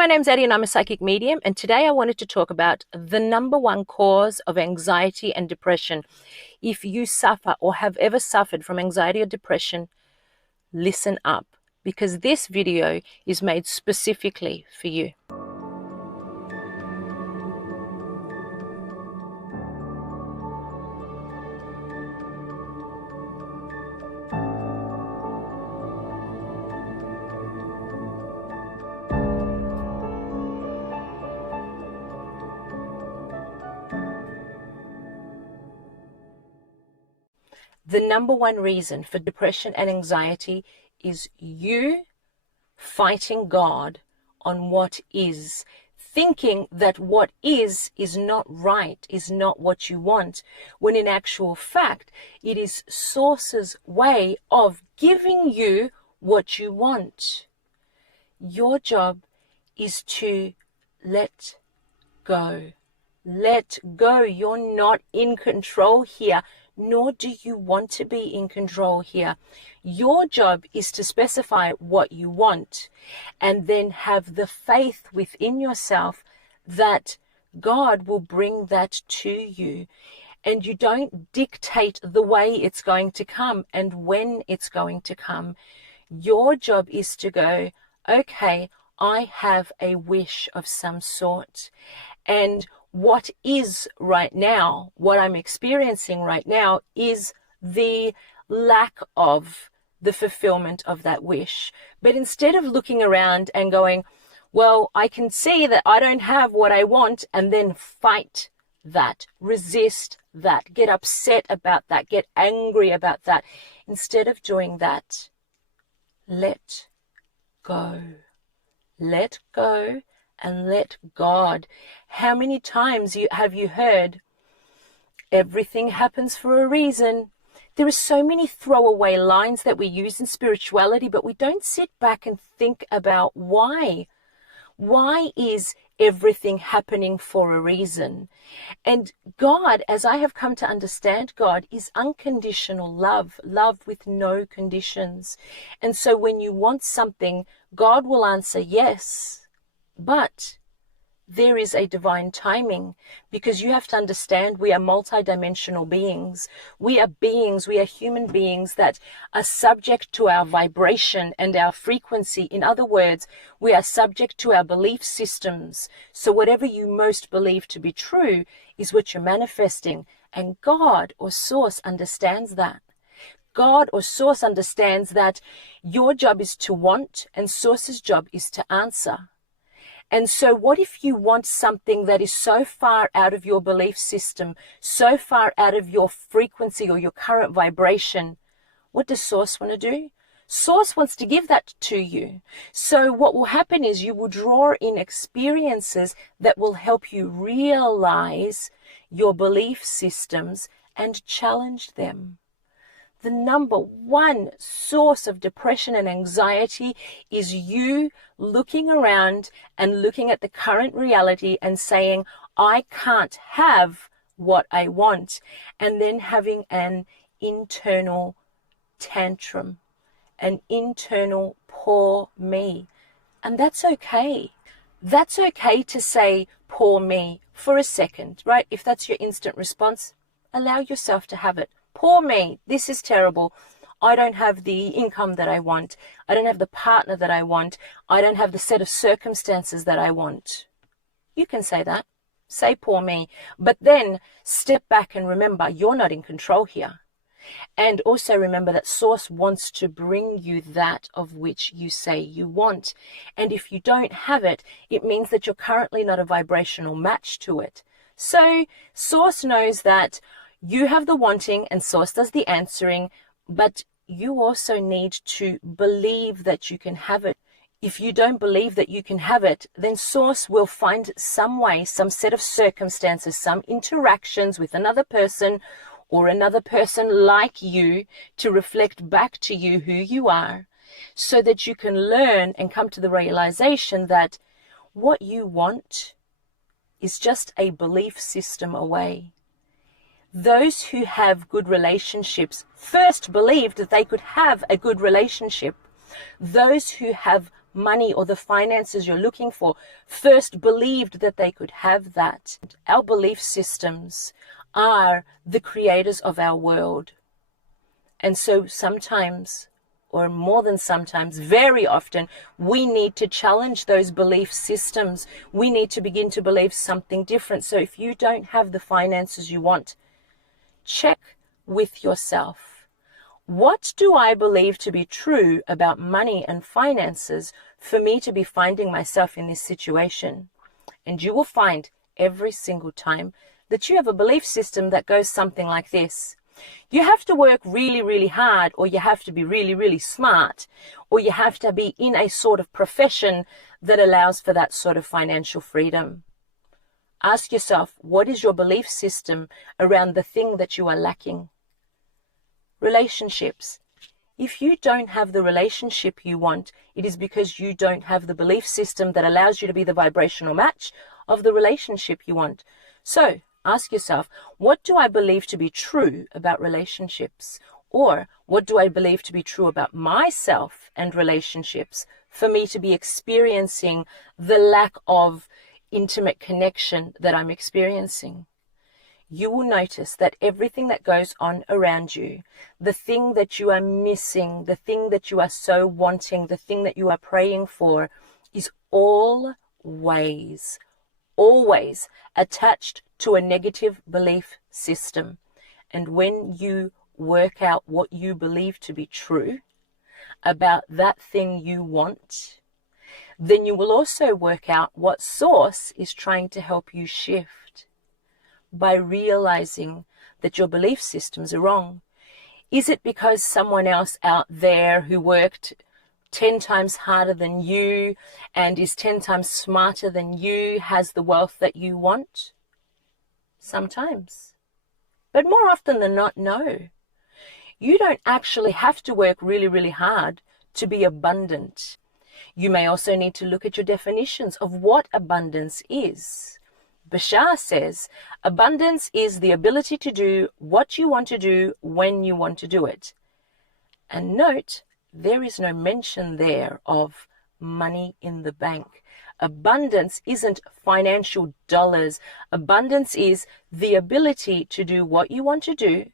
my name's Addie and I'm a psychic medium, and today I wanted to talk about the number one cause of anxiety and depression. If you suffer or have ever suffered from anxiety or depression, listen up, because this video is made specifically for you. The number one reason for depression and anxiety is you fighting God on what is, thinking that what is not right, is not what you want, when in actual fact, it is Source's way of giving you what you want. Your job is to let go. Let go. You're not in control here, nor do you want to be in control here. Your job is to specify what you want and then have the faith within yourself that God will bring that to you. And you don't dictate the way it's going to come and when it's going to come. Your job is to go, okay, I have a wish of some sort. And what is right now, what I'm experiencing right now, is the lack of the fulfillment of that wish. But instead of looking around and going, well, I can see that I don't have what I want, and then fight that, resist that, get upset about that, get angry about that. Instead of doing that, let go. Let go and let God. How many times have you heard, everything happens for a reason? There are so many throwaway lines that we use in spirituality, but we don't sit back and think about why. Why is everything happening for a reason? And God, as I have come to understand God, is unconditional love, love with no conditions. And so when you want something, God will answer yes. But there is a divine timing, because you have to understand we are multidimensional beings. We are human beings that are subject to our vibration and our frequency. In other words, we are subject to our belief systems. So whatever you most believe to be true is what you're manifesting. And God or Source understands that. God or Source understands that your job is to want and Source's job is to answer. And so what if you want something that is so far out of your belief system, so far out of your frequency or your current vibration? What does Source want to do? Source wants to give that to you. So what will happen is you will draw in experiences that will help you realize your belief systems and challenge them. The number one source of depression and anxiety is you looking around and looking at the current reality and saying, I can't have what I want, and then having an internal tantrum, an internal poor me. And that's okay. That's okay to say poor me for a second, right? If that's your instant response, allow yourself to have it. Poor me, this is terrible. I don't have the income that I want. I don't have the partner that I want. I don't have the set of circumstances that I want. You can say that. Say poor me. But then step back and remember, you're not in control here. And also remember that Source wants to bring you that of which you say you want. And if you don't have it, it means that you're currently not a vibrational match to it. So Source knows that you have the wanting and Source does the answering, but you also need to believe that you can have it. If you don't believe that you can have it, then Source will find some way, some set of circumstances, some interactions with another person or another person like you to reflect back to you who you are, so that you can learn and come to the realization that what you want is just a belief system away. Those who have good relationships first believed that they could have a good relationship. Those who have money or the finances you're looking for first believed that they could have that. Our belief systems are the creators of our world. And so sometimes, or more than sometimes, very often, we need to challenge those belief systems. We need to begin to believe something different. So if you don't have the finances you want, check with yourself. What do I believe to be true about money and finances for me to be finding myself in this situation? And you will find every single time that you have a belief system that goes something like this. You have to work really, really hard, or you have to be really, really smart, or you have to be in a sort of profession that allows for that sort of financial freedom. Ask yourself, what is your belief system around the thing that you are lacking? Relationships. If you don't have the relationship you want, it is because you don't have the belief system that allows you to be the vibrational match of the relationship you want. So, ask yourself, what do I believe to be true about relationships? Or what do I believe to be true about myself and relationships for me to be experiencing the lack of intimate connection that I'm experiencing? You will notice that everything that goes on around you, the thing that you are missing, the thing that you are so wanting, the thing that you are praying for, is always attached to a negative belief system. And when you work out what you believe to be true about that thing you want, then you will also work out what source is trying to help you shift by realizing that your belief systems are wrong. Is it because someone else out there who worked 10 times harder than you and is 10 times smarter than you has the wealth that you want? Sometimes. But more often than not, no. You don't actually have to work really, really hard to be abundant. You may also need to look at your definitions of what abundance is. Bashar says, abundance is the ability to do what you want to do when you want to do it. And note, there is no mention there of money in the bank. Abundance isn't financial dollars. Abundance is the ability to do what you want to do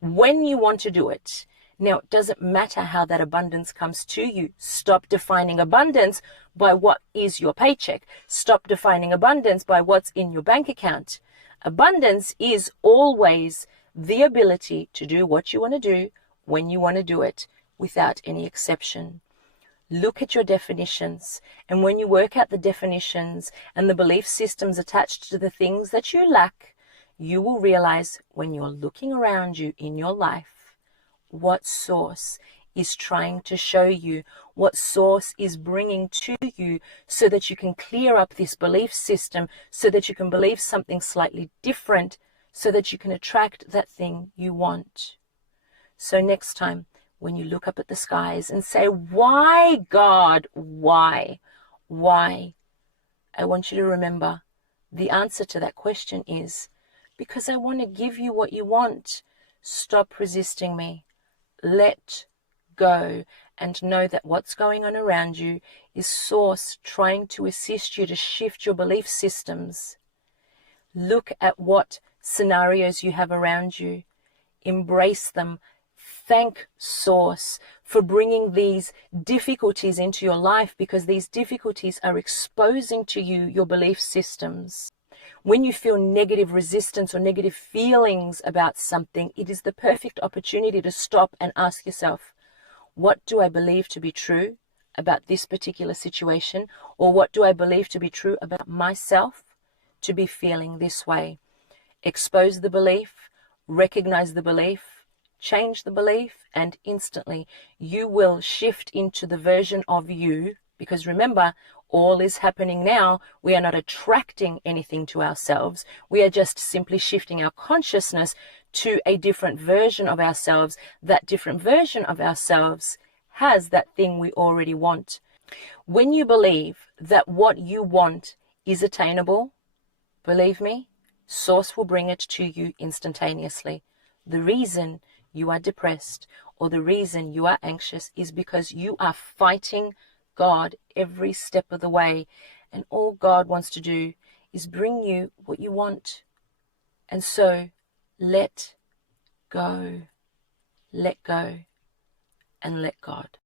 when you want to do it. Now, it doesn't matter how that abundance comes to you. Stop defining abundance by what is your paycheck. Stop defining abundance by what's in your bank account. Abundance is always the ability to do what you want to do when you want to do it, without any exception. Look at your definitions, and when you work out the definitions and the belief systems attached to the things that you lack, you will realize when you're looking around you in your life, what source is trying to show you, what source is bringing to you, so that you can clear up this belief system, so that you can believe something slightly different, so that you can attract that thing you want. So next time, when you look up at the skies and say, why, God, why? Why? I want you to remember the answer to that question is, because I want to give you what you want. Stop resisting me. Let go and know that what's going on around you is Source trying to assist you to shift your belief systems. Look at what scenarios you have around you. Embrace them. Thank Source for bringing these difficulties into your life, because these difficulties are exposing to you your belief systems. When you feel negative resistance or negative feelings about something, it is the perfect opportunity to stop and ask yourself, what do I believe to be true about this particular situation? Or what do I believe to be true about myself to be feeling this way? Expose the belief, recognize the belief, change the belief, and instantly you will shift into the version of you, because remember, all is happening now. We are not attracting anything to ourselves. We are just simply shifting our consciousness to a different version of ourselves. That different version of ourselves has that thing we already want. When you believe that what you want is attainable, believe me, Source will bring it to you instantaneously. The reason you are depressed or the reason you are anxious is because you are fighting God every step of the way. And all God wants to do is bring you what you want. And so let go, and let God.